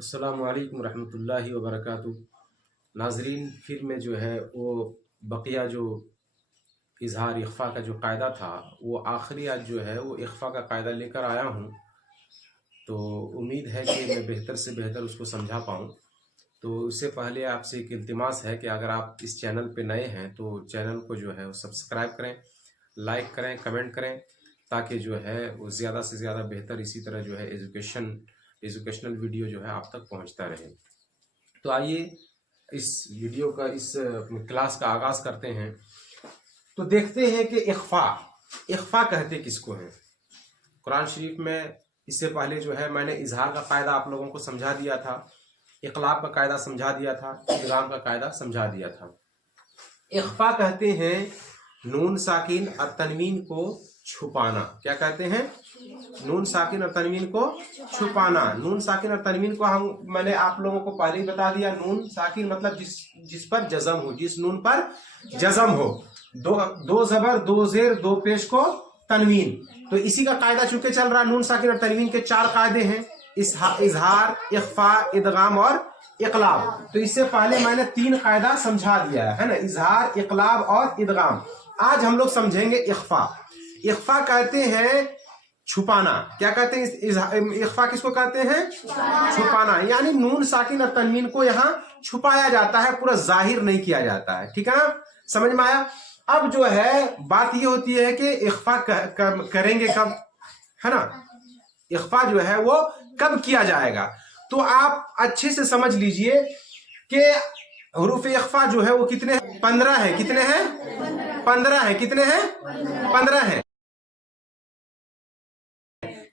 السلام علیکم ورحمۃ اللہ وبرکاتہ۔ ناظرین، پھر میں جو ہے وہ بقیہ جو اظہار اخفا کا جو قاعدہ تھا وہ آخری آج جو ہے وہ اخفا کا قاعدہ لے کر آیا ہوں، تو امید ہے کہ میں بہتر سے بہتر اس کو سمجھا پاؤں۔ تو اس سے پہلے آپ سے ایک التماس ہے کہ اگر آپ اس چینل پہ نئے ہیں تو چینل کو جو ہے وہ سبسکرائب کریں، لائک کریں، کمنٹ کریں، تاکہ جو ہے وہ زیادہ سے زیادہ بہتر اسی طرح جو ہے ایجوکیشنل ویڈیو جو ہے آپ تک پہنچتا رہے۔ تو آئیے اس ویڈیو کا اس کلاس کا آغاز کرتے ہیں۔ تو دیکھتے ہیں کہ اخفا کہتے کس کو ہیں۔ قرآن شریف میں اس سے پہلے جو ہے میں نے اظہار کا قاعدہ آپ لوگوں کو سمجھا دیا تھا، اقلاب کا قاعدہ سمجھا دیا تھا، ادغام کا قاعدہ سمجھا دیا تھا۔ اخفا کہتے ہیں نون ساکن اور تنوین کو چھپانا۔ کیا کہتے ہیں؟ نون ساکن اور تنوین کو چھپانا۔ نون ساکن اور تنوین کو میں نے آپ لوگوں کو پہلے ہی بتا دیا، نون ساکن مطلب جس پر جزم ہو، جس نون پر جزم ہو، دو زبر، دو زیر، دو پیش کو تنوین۔ تو اسی کا قاعدہ چونکہ چل رہا، نون ساکن اور تنوین کے 4 قاعدے ہیں، اظہار، اخفا، ادغام اور اقلاب۔ تو اس سے پہلے میں نے 3 قاعدہ سمجھا دیا ہے نا، اظہار، اقلاب اور ادغام۔ آج ہم لوگ سمجھیں گے اخفا۔ اخفا کہتے ہیں چھپانا۔ کیا کہتے ہیں؟ اخفا کس کو کہتے ہیں؟ چھپانا، یعنی نون ساکن اور تنوین کو یہاں چھپایا جاتا ہے، پورا ظاہر نہیں کیا جاتا ہے۔ ٹھیک ہے نا، سمجھ میں آیا؟ اب جو ہے بات یہ ہوتی ہے کہ اخفا کریں گے کب، ہے نا؟ اخفا جو ہے وہ کب کیا جائے گا؟ تو آپ اچھے سے سمجھ لیجئے کہ حروف اخفا جو ہے وہ کتنے ہیں؟ 15 ہیں۔ کتنے ہیں؟ 15 ہیں۔ کتنے ہیں؟ 15 ہیں۔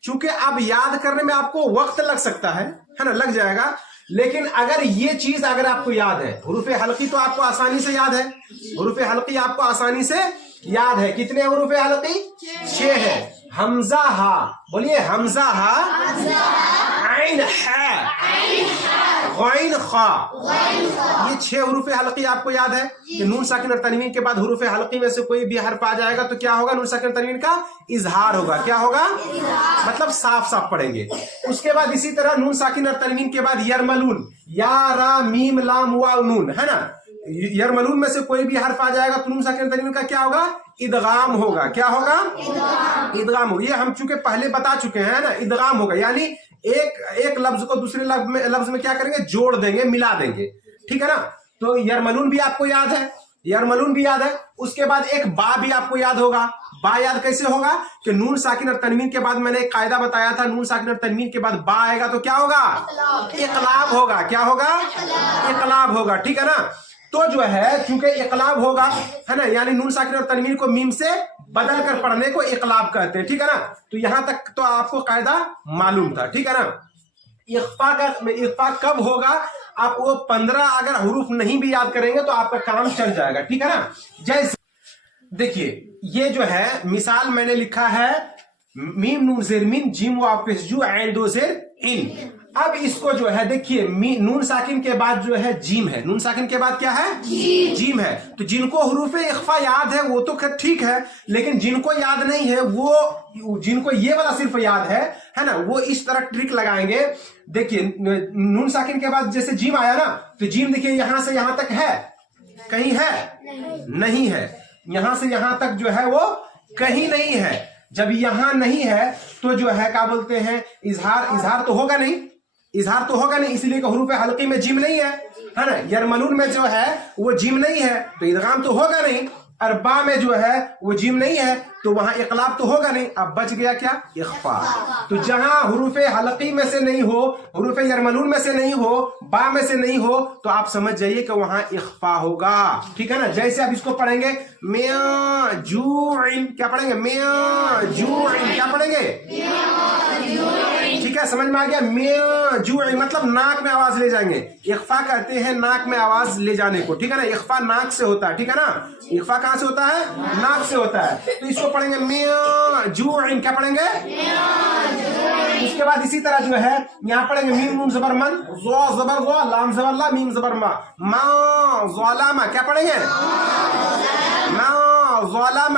چونکہ اب یاد کرنے میں آپ کو وقت لگ سکتا ہے نا، لگ جائے گا، لیکن اگر یہ چیز اگر آپ کو یاد ہے، حروف حلقی تو آپ کو آسانی سے یاد ہے، حروف حلقی آپ کو آسانی سے یاد ہے۔ کتنے حروف حلقی؟ 6 ہے۔ حمزہ ہا، بولیے حمزہ ہا، عین ہا، غین خا، یہ 6 حروف حلقی آپ کو یاد ہے کہ نون ساکن اور تنوین کے بعد حروف حلقی میں سے کوئی بھی حرف آ جائے گا تو کیا ہوگا؟ نون ساکن اور تنوین کا اظہار ہوگا۔ کیا ہوگا؟ مطلب صاف صاف پڑھیں گے۔ اس کے بعد اسی طرح نون ساکن اور تنوین کے بعد یرملون، یا را میم لام واو نون، ہے نا؟ یرملون میں سے کوئی بھی حرف آ جائے گا تو نون ساکن اور تنوین کا کیا ہوگا؟ ادغام ہوگا۔ کیا ہوگا؟ ادغام ہوگا۔ یہ ہم چونکہ پہلے بتا چکے ہیں نا، ادغام ہوگا، یعنی ایک لفظ کو دوسرے لفظ میں کیا کریں گے؟ جوڑ دیں گے، ملا دیں گے۔ ٹھیک ہے نا؟ تو یرملون بھی آپ کو یاد ہے، یرملون بھی یاد ہے۔ اس کے بعد ایک با بھی آپ کو یاد ہوگا۔ با یاد کیسے ہوگا؟ کہ نون ساکن اور تنوین کے بعد میں نے ایک قاعدہ بتایا تھا، نون ساکن اور تنوین کے بعد با آئے گا تو کیا ہوگا؟ اقلاب ہوگا۔ کیا ہوگا؟ اقلاب ہوگا۔ ٹھیک ہے نا؟ تو جو ہے چونکہ اقلاب ہوگا، ہے نا، یعنی نون ساکن اور تنوین کو میم سے بدل کر پڑھنے کو اقلاب کہتے ہیں۔ ٹھیک ہے نا؟ تو یہاں تک تو آپ کو قاعدہ معلوم تھا۔ ٹھیک ہے نا؟ اخفا کب ہوگا؟ آپ وہ 15 اگر حروف نہیں بھی یاد کریں گے تو آپ کا کام چل جائے گا۔ ٹھیک ہے نا؟ جیسے دیکھیے یہ جو ہے مثال میں نے لکھا ہے، میم نون زیر مین، جیم واو پیش جو، عین دو زیر ان۔ اب اس کو جو ہے دیکھیے نون ساکن کے بعد جو ہے جیم ہے، نون ساکن کے بعد کیا ہے؟ جیم ہے۔ تو جن کو حروف اخفا یاد ہے وہ تو ٹھیک ہے، لیکن جن کو یاد نہیں ہے، وہ جن کو یہ والا صرف یاد ہے نا، وہ اس طرح ٹرک لگائیں گے۔ دیکھیے نون ساکن کے بعد جیسے جیم آیا نا، تو جیم دیکھیے یہاں سے یہاں تک ہے، کہیں ہے؟ نہیں ہے۔ یہاں سے یہاں تک جو ہے وہ کہیں نہیں ہے۔ جب یہاں نہیں ہے تو جو ہے کیا بولتے ہیں؟ اظہار تو ہوگا نہیں، اظہار تو ہوگا نہیں، اس لیے کہ حروف حلقی میں جیم نہیں ہے نا۔ یرملون میں جو ہے وہ جیم نہیں ہے تو ادغام تو ہوگا نہیں، اور با میں جو ہے وہ جیم نہیں ہے تو وہاں اقلاب تو ہوگا نہیں۔ اب بچ گیا کیا؟ اخفا۔ تو جہاں حروف حلقی میں سے نہیں ہو، حروف یرملون میں سے نہیں ہو، با میں سے نہیں ہو، تو آپ سمجھ جائیے کہ وہاں اخفا ہوگا۔ ٹھیک ہے نا؟ جیسے اب اس کو پڑھیں گے میاں جوعن، کیا پڑھیں گے؟ میاں جوعن، کیا پڑھیں گے؟ ٹھیک ہے، سمجھ میں آ گیا؟ میاں جوعن مطلب ناک میں آواز لے جائیں گے۔ اخفا کہتے ہیں ناک میں آواز لے جانے کو۔ ٹھیک ہے نا؟ اخفا ناک سے ہوتا ہے۔ ٹھیک ہے نا؟ اخفا کہاں سے ہوتا ہے؟ ناک سے ہوتا ہے۔ تو اس کو پڑھیں گے میاں جوعن، کیا پڑھیں گے؟ اس کے بعد اسی طرح جو ہے یہاں پڑھیں گے میم نون زبر من، زو زبر زو، لام زبر لا، میم زبر ما، ما ظلم، کیا پڑھیں گے؟ ما ظلم،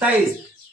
23।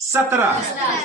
17।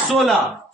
16।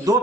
2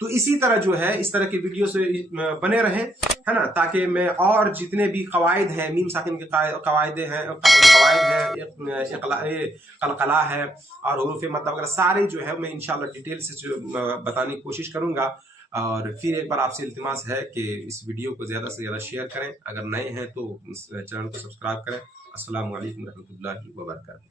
تو اسی طرح جو ہے اس طرح کی ویڈیو سے بنے رہیں، ہے نا، تاکہ میں اور جتنے بھی قواعد ہیں، میم ساکن کے قواعد ہیں، قلقلہ ہے اور حروف مد وغیرہ سارے جو ہے میں انشاءاللہ ڈیٹیل سے بتانے کی کوشش کروں گا. اور پھر ایک بار آپ سے التماس ہے کہ اس ویڈیو کو زیادہ سے زیادہ شیئر کریں، اگر نئے ہیں تو اس چینل کو سبسکرائب کریں. السلام علیکم ورحمۃ اللہ وبرکاتہ.